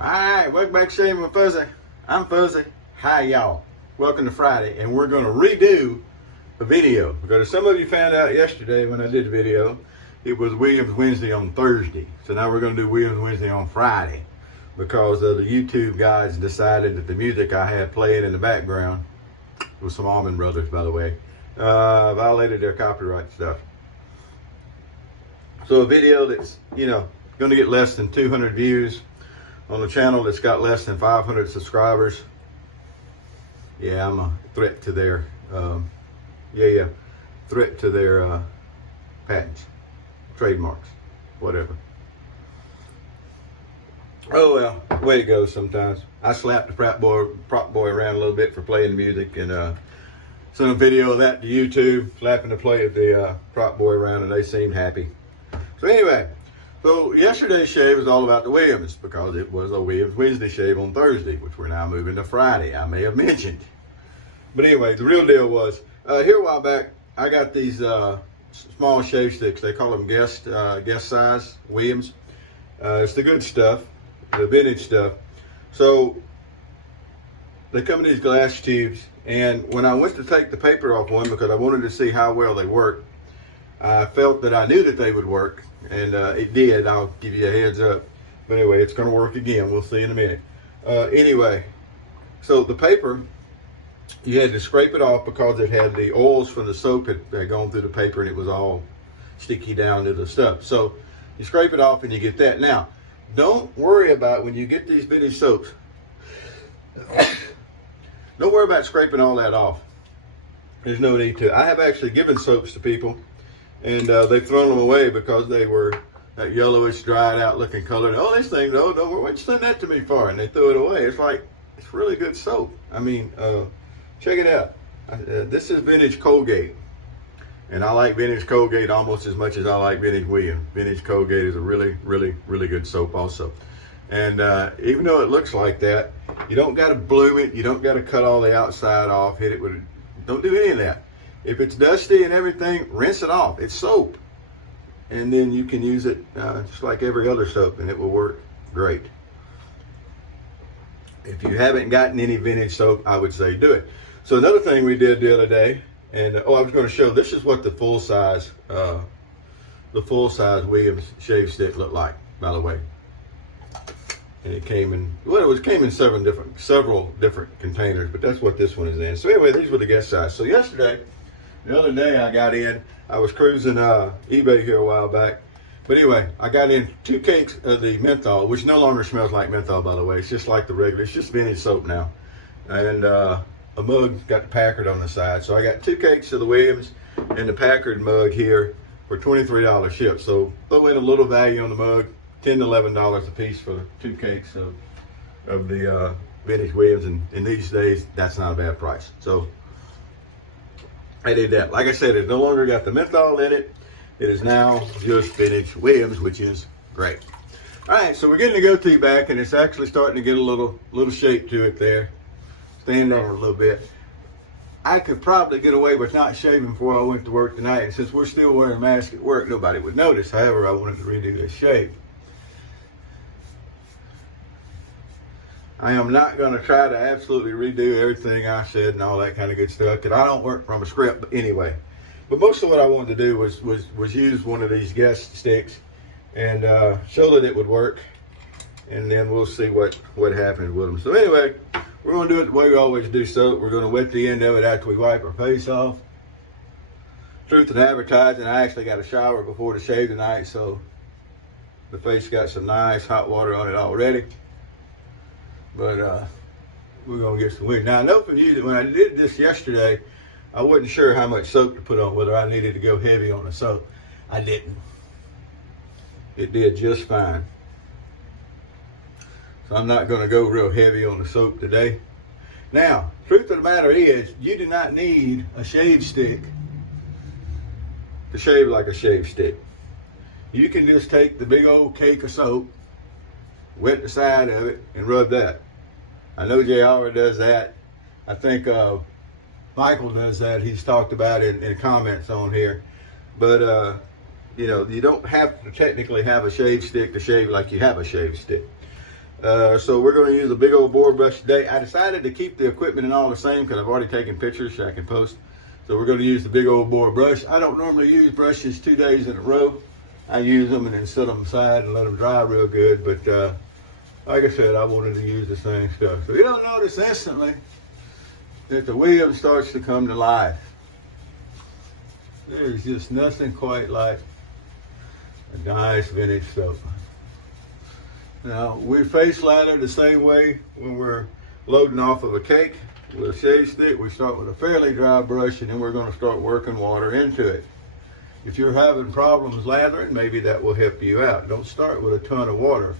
Alright, welcome back to Shaving with Fuzzy. I'm Fuzzy. Hi y'all. Welcome to Friday, and we're going to redo a video. Because some of you found out yesterday when I did the video, it was Williams Wednesday on Thursday. So now we're going to do Williams Wednesday on Friday. Because the YouTube guys decided that the music I had playing in the background, with some Allman Brothers by the way, violated their copyright stuff. So a video that's, going to get less than 200 views on a channel that's got less than 500 subscribers. Yeah, I'm a threat to their, threat to their patents, trademarks, whatever. Oh well, way it goes sometimes. I slapped the prop boy around a little bit for playing music, and sent a video of that to YouTube, slapping the prop boy around, and they seemed happy. So anyway. So yesterday's shave was all about the Williams because it was a Williams Wednesday shave on Thursday, which we're now moving to Friday, I may have mentioned. But anyway, the real deal was, here a while back, I got these small shave sticks. They call them guest size Williams. It's the good stuff, the vintage stuff. So they come in these glass tubes, and when I went to take the paper off one because I wanted to see how well they worked, I felt that I knew that they would work, and it did. I'll give you a heads up. But anyway, it's going to work again. We'll see in a minute. Anyway, so the paper, you had to scrape it off because it had the oils from the soap had gone through the paper, and it was all sticky down to the stuff. So you scrape it off and you get that. Now, don't worry about when you get these vintage soaps. Don't worry about scraping all that off. There's no need to. I have actually given soaps to people, and they've thrown them away because they were that yellowish, dried out looking color. Oh, this thing, no, what'd you send that to me for? And they threw it away. It's like, it's really good soap. I mean, check it out. This is vintage Colgate. And I like vintage Colgate almost as much as I like vintage Williams. Vintage Colgate is a really, really, really good soap also. And even though it looks like that, you don't got to bloom it. You don't got to cut all the outside off, hit it with, don't do any of that. If it's dusty and everything, rinse it off. It's soap. And then you can use it just like every other soap, and it will work great. If you haven't gotten any vintage soap, I would say do it. So another thing we did the other day, and I was going to show, this is what the full size Williams shave stick looked like, by the way. And it came in, well, it came in several different containers, but that's what this one is in. So anyway, these were the guest size. So yesterday, the other day I got in, I was cruising eBay here a while back. But anyway, I got in 2 cakes of the menthol, which no longer smells like menthol, by the way. It's just like the regular, it's just vintage soap now. And a mug, got the Packard on the side. So I got 2 cakes of the Williams and the Packard mug here for $23 shipped. So throw in a little value on the mug, $10 to $11 a piece for 2 cakes of the vintage Williams. And in these days, that's not a bad price. So I did that. Like I said, it no longer got the menthol in it. It is now just vintage Williams, which is great. All right, so we're getting the goatee back, and it's actually starting to get a little shape to it there. Stand on it a little bit. I could probably get away with not shaving before I went to work tonight, and since we're still wearing masks at work, nobody would notice. However, I wanted to redo this shave. I am not going to try to absolutely redo everything I said and all that kind of good stuff, because I don't work from a script. But anyway, but most of what I wanted to do was use one of these guest sticks and show that it would work, and then we'll see what happens with them. So anyway, we're going to do it the way we always do soap. We're going to wet the end of it after we wipe our face off. Truth in advertising, I actually got a shower before the shave tonight, so the face got some nice hot water on it already. But we're going to get some wind. Now, I know from you that when I did this yesterday, I wasn't sure how much soap to put on, whether I needed to go heavy on the soap. I didn't. It did just fine. So I'm not going to go real heavy on the soap today. Now, truth of the matter is, you do not need a shave stick to shave like a shave stick. You can just take the big old cake of soap, wet the side of it, and rub that. I know JR does that. I think Michael does that. He's talked about it in comments on here. But, you don't have to technically have a shave stick to shave like you have a shave stick. So we're going to use a big old board brush today. I decided to keep the equipment and all the same because I've already taken pictures so I can post. So we're going to use the big old board brush. I don't normally use brushes 2 days in a row. I use them and then set them aside and let them dry real good. But like I said, I wanted to use the same stuff. So you'll notice instantly that the wheel starts to come to life. There's just nothing quite like a nice vintage soap. Now, we face lather the same way when we're loading off of a cake. With a shave stick, we start with a fairly dry brush and then we're going to start working water into it. If you're having problems lathering, maybe that will help you out. Don't start with a ton of water.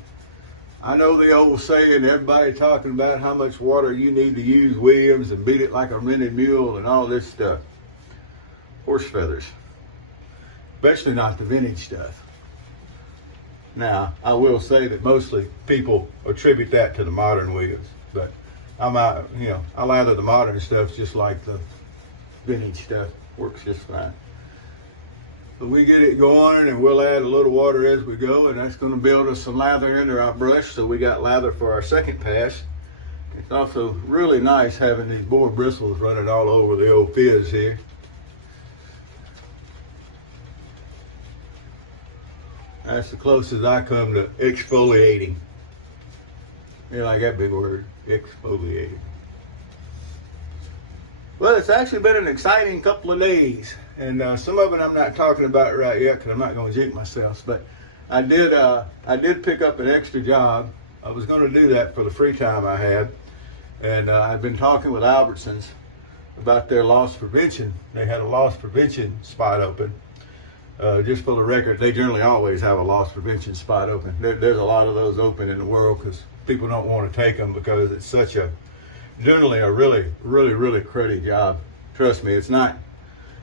I know the old saying, everybody talking about how much water you need to use, Williams, and beat it like a rented mule and all this stuff. Horse feathers. Especially not the vintage stuff. Now, I will say that mostly people attribute that to the modern wheels, but I lather the modern stuff just like the vintage stuff. Works just fine. But we get it going and we'll add a little water as we go, and that's going to build us some lather into our brush. So we got lather for our second pass. It's also really nice having these boar bristles running all over the old fizz here. That's the closest I come to exfoliating. You like that big word, exfoliating. Well, it's actually been an exciting couple of days. And some of it I'm not talking about right yet because I'm not going to jinx myself. But I did pick up an extra job. I was going to do that for the free time I had. And I've been talking with Albertsons about their loss prevention. They had a loss prevention spot open. Just for the record, they generally always have a loss prevention spot open. There's a lot of those open in the world because people don't want to take them because it's generally a really cruddy job. Trust me, it's not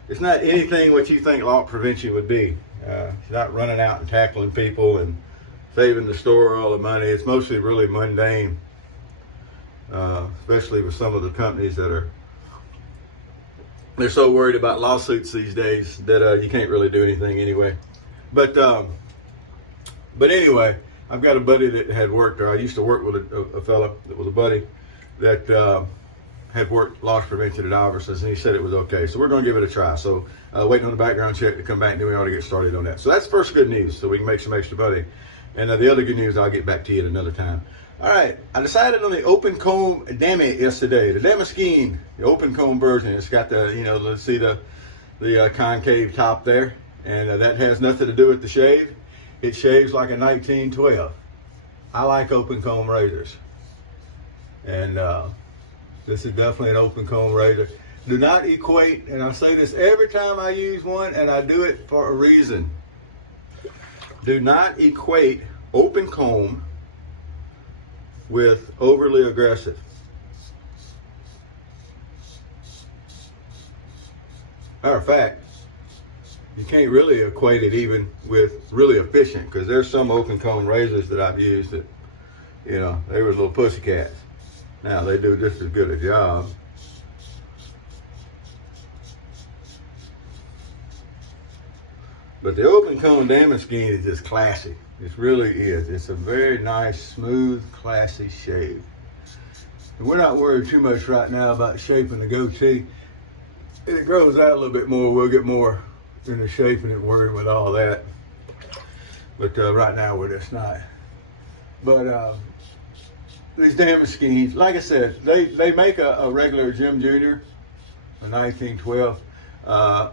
anything what you think loss prevention would be. It's not running out and tackling people and saving the store all the money. It's mostly really mundane, especially with some of the companies that they're so worried about lawsuits these days that you can't really do anything anyway. But anyway, I've got a buddy that had worked, or I used to work with a fella that was a buddy that had worked loss prevention at Albertsons, and he said it was okay. So we're going to give it a try. So waiting on the background check to come back, and then we ought to get started on that. So that's the first good news, so we can make some extra money. And the other good news, I'll get back to you at another time. All right, I decided on the open comb Dami yesterday, the Damaskeene, the open comb version. It's got the, let's see the concave top there, and that has nothing to do with the shave. It shaves like a 1912. I like open comb razors, and this is definitely an open comb razor. Do not equate, and I say this every time I use one, and I do it for a reason. Do not equate open comb with overly aggressive. Matter of fact, you can't really equate it even with really efficient, because there's some open comb razors that I've used that, they were little pussycats. Now they do just as good a job. But the open comb Damaskeene is just classy. It really is. It's a very nice, smooth, classy shave. And we're not worried too much right now about shaping the goatee. If it grows out a little bit more, we'll get more into shaping and worrying with all that. But right now we're just not. But these Damaskenes, like I said, they make a regular Jim Jr., a 1912.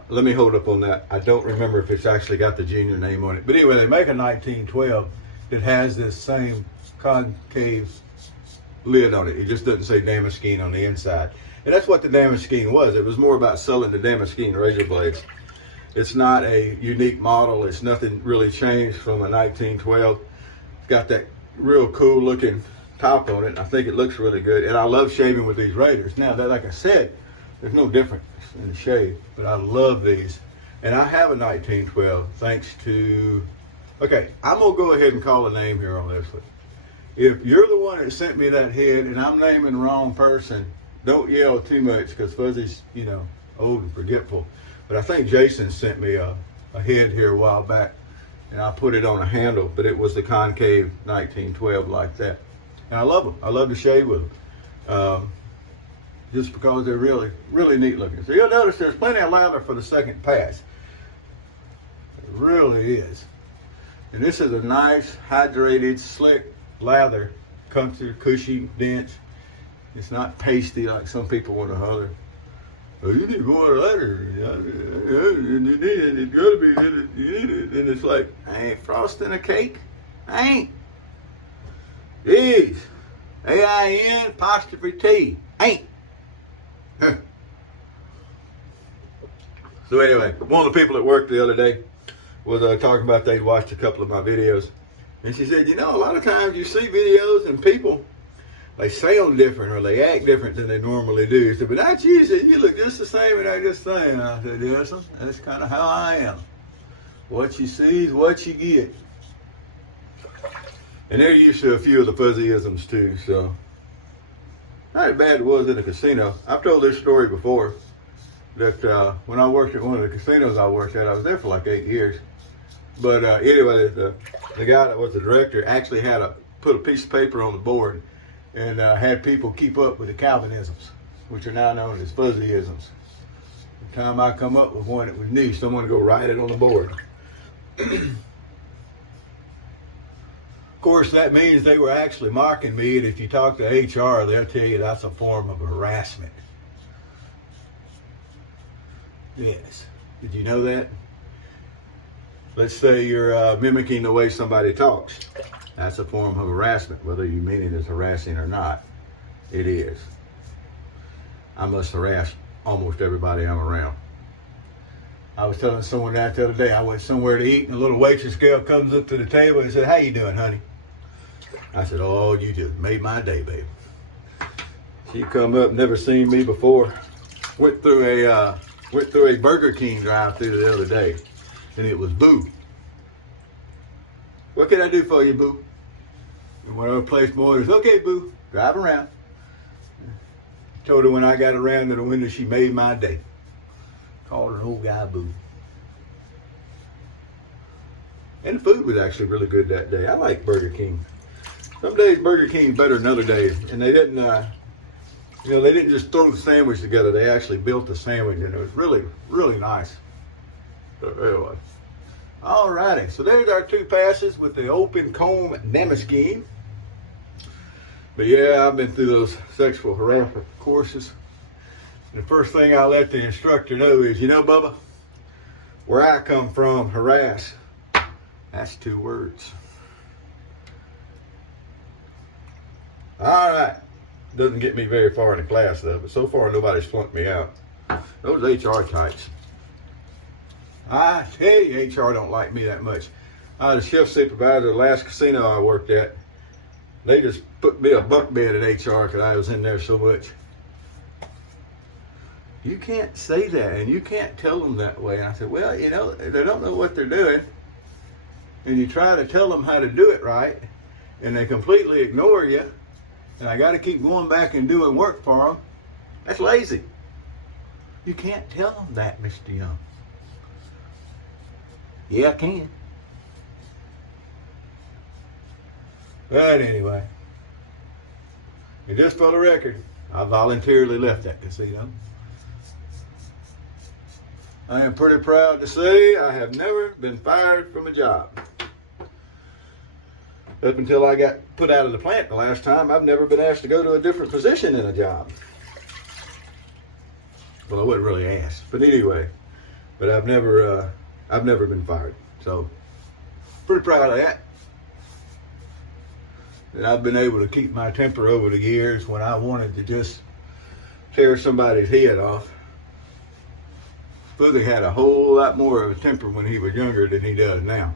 Let me hold up on that. I don't remember if it's actually got the junior name on it. But anyway, they make a 1912 that has this same concave lid on it. It just doesn't say Damaskeene on the inside. And that's what the Damaskeene was. It was more about selling the Damaskeene razor blades. It's not a unique model. It's nothing really changed from a 1912. It's got that real cool looking top on it. I think it looks really good. And I love shaving with these razors. Now, like I said, there's no difference in the shave, but I love these. And I have a 1912 thanks to, okay, I'm gonna go ahead and call a name here on this one. If you're the one that sent me that head and I'm naming the wrong person, don't yell too much because Fuzzy's, old and forgetful. But I think Jason sent me a head here a while back and I put it on a handle, but it was the concave 1912 like that. And I love them. I love to shave with them. Just because they're really, really neat looking. So you'll notice there's plenty of lather for the second pass. It really is. And this is a nice, hydrated, slick lather. Comfy, cushy, dense. It's not pasty like some people want to holler. Oh, you need more lather. You need it. It's gotta be. You need it. And it's like, I ain't frosting a cake. I ain't. Jeez. A-I-N apostrophe T. Ain't. So anyway, one of the people at work the other day was talking about they'd watched a couple of my videos. And she said, you know, a lot of times you see videos and people, they sound different or they act different than they normally do. She said, but not you. Said, you look just the same and act just the same. And I said, yes, that's kind of how I am. What you see is what you get. And they're used to a few of the fuzzyisms too, so. Not as bad as it was in the casino. I've told this story before, that when I worked at one of the casinos I worked at, I was there for like 8 years. But anyway, the guy that was the director actually had put a piece of paper on the board and had people keep up with the Calvinisms, which are now known as fuzzyisms. The time I come up with one that was new, someone would go write it on the board. Of course, that means they were actually mocking me, and if you talk to HR, they'll tell you that's a form of harassment. Yes. Did you know that? Let's say you're mimicking the way somebody talks. That's a form of harassment, whether you mean it as harassing or not. It is. I must harass almost everybody I'm around. I was telling someone that the other day, I went somewhere to eat, and a little waitress girl comes up to the table and said, how you doing, honey? I said, oh, you just made my day, babe. She come up, never seen me before. Went through a Burger King drive-thru the other day, and it was Boo. What can I do for you, Boo? And one of the place boys, okay, Boo, drive around. Told her when I got around to the window, she made my day. Called her an old guy Boo. And the food was actually really good that day. I like Burger King. Some days Burger King's better than other days, and they didn't, they didn't just throw the sandwich together. They actually built the sandwich, and it was really, really nice. So anyway, all righty. So there's our 2 passes with the open comb Damaskeene. But yeah, I've been through those sexual harassment courses. And the first thing I let the instructor know is, you know, Bubba, where I come from, harass, that's 2 words. All right. Doesn't get me very far in the class though, but so far nobody's flunked me out. Those HR types. I tell you, HR don't like me that much. I was a shift supervisor at the last casino I worked at. They just put me a bunk bed at HR because I was in there so much. You can't say that, and you can't tell them that way. And I said, well, you know, they don't know what they're doing. And you try to tell them how to do it right, and they completely ignore you. And I got to keep going back and doing work for them. That's lazy. You can't tell them that, Mr. Young. Yeah, I can. But anyway, and just for the record, I voluntarily left that casino. I am pretty proud to say I have never been fired from a job. Up until I got put out of the plant the last time, I've never been asked to go to a different position in a job. Well, I wasn't really asked, but anyway. But I've never been fired. So, pretty proud of that. And I've been able to keep my temper over the years when I wanted to just tear somebody's head off. Boothie had a whole lot more of a temper when he was younger than he does now.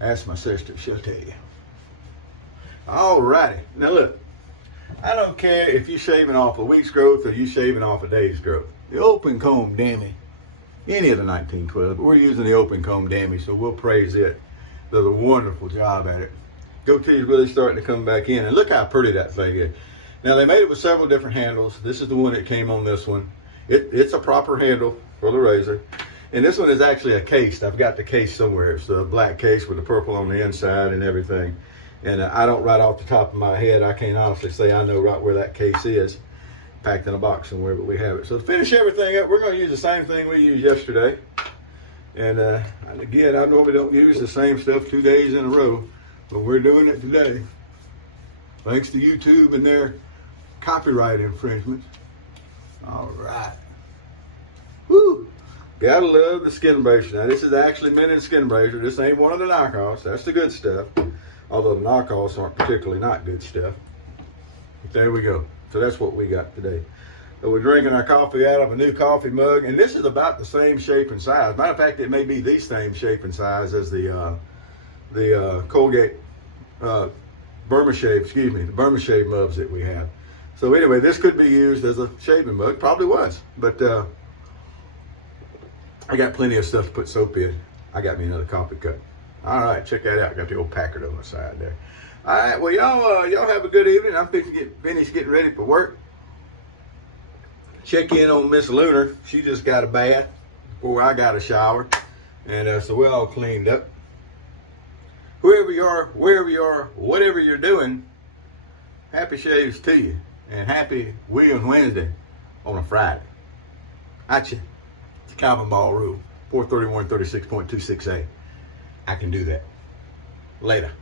Ask my sister, she'll tell you. All righty. Now look, I don't care if you're shaving off a week's growth or you're shaving off a day's growth. The open comb Dammy, any of the 1912, but we're using the open comb Dammy, so we'll praise it. Does a wonderful job at it. Goatee's really starting to come back in, and look how pretty that thing is. Now they made it with several different handles. This is the one that came on this one. It's a proper handle for the razor. And this one is actually a case. I've got the case somewhere. It's a black case with the purple on the inside and everything. And I don't right off the top of my head, I can't honestly say I know right where that case is, packed in a box somewhere, but we have it. So to finish everything up, we're going to use the same thing we used yesterday. And again, I normally don't use the same stuff 2 days in a row, but we're doing it today. Thanks to YouTube and their copyright infringements. All right. Woo! Gotta love the skin bracer. Now this is actually Minute skin bracer. This ain't one of the knockoffs. That's the good stuff. Although the knockoffs aren't particularly not good stuff. But there we go. So that's what we got today. So we're drinking our coffee out of a new coffee mug, and this is about the same shape and size. Matter of fact, it may be the same shape and size as the Colgate Burma Shave, the Burma Shave mugs that we have. So anyway, this could be used as a shaving mug. Probably was, but I got plenty of stuff to put soap in. I got me another coffee cup. All right, check that out. Got the old Packard on the side there. All right, well, y'all have a good evening. I'm fixing to get finished getting ready for work. Check in on Miss Lunar. She just got a bath before I got a shower. And so we're all cleaned up. Whoever you are, wherever you are, whatever you're doing, happy shaves to you. And happy Williams Wednesday on a Friday. Gotcha. It's a Calvin Ball rule. 431 36.26a. I can do that. Later.